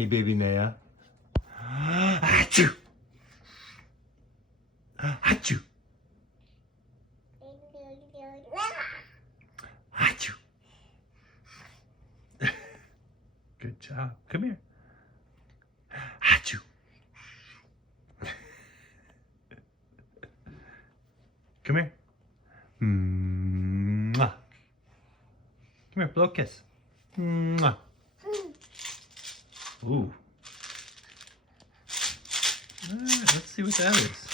Hey, baby Naya. Achoo! Achoo! Achoo! Good job. Come here. Achoo! Come here. Mwah. Come here, blow a kiss. Mwah. Ooh. All right, let's see what that is.